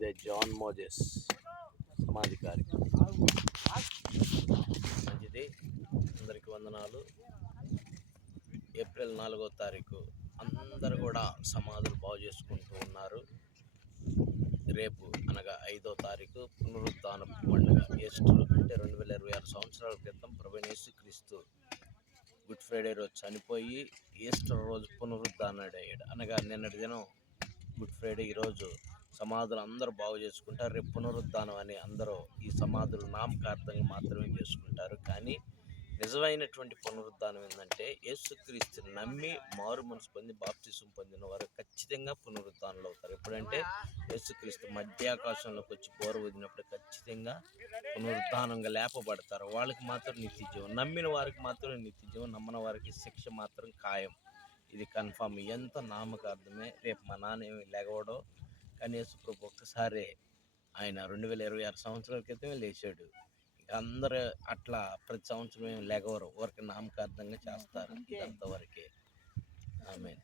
ఇదే John Moses సమాధి కార్యక్రమం. మంచిది. అందరికీ వందనాలు. ఏప్రిల్ 4వ తారీఖు అందరు కూడా సమాధులు బాగు చేసుకుంటూ ఉన్నారు. రేపు అనగా 5వ తారీఖు పునరుత్థానపు పండుగ ఈస్టర్, అంటే 2026 సంవత్సరాల క్రితం ప్రభువైన యేసుక్రీస్తు గుడ్ ఫ్రైడే రోజు చనిపోయి ఈస్టర్ రోజు పునరుద్ధానుడయ్యాడు. అనగా నిన్నటి దినం గుడ్ ఫ్రైడే, ఈరోజు సమాధులు అందరూ బాగు చేసుకుంటారు. రేపు పునరుద్ధానం అని అందరూ ఈ సమాధులు నామకార్థంగా మాత్రమే చేసుకుంటారు. కానీ నిజమైనటువంటి పునరుద్ధానం ఏంటంటే యేసుక్రీస్తుని నమ్మి మారు మనసు పొంది బాప్తిసం పొందిన వారు ఖచ్చితంగా పునరుద్ధానులు అవుతారు. ఎప్పుడంటే యేసుక్రీస్తు మధ్యాకాశంలోకి వచ్చి బోర ఊదినప్పుడు ఖచ్చితంగా పునరుద్ధానంగా లేపబడతారు. వాళ్ళకి మాత్రం నిత్య జీవం, నమ్మిన వారికి మాత్రం నిత్య జీవం, నమ్మని వారికి శిక్ష మాత్రం ఖాయం. ఇది కన్ఫామ్. ఎంత నామకార్థమే. రేపు మా నాన్న ఏమి లేగవడో, కానీ యేసుప్రభు ఒక్కసారి ఆయన 2026 సంవత్సరాల క్రితమే లేచాడు. ఇక అందరూ అట్లా ప్రతి సంవత్సరం ఏమి లేగవరు, ఊరికి నామకార్థంగా చేస్తారు. ఇదంతా వరకే. ఆమేన్.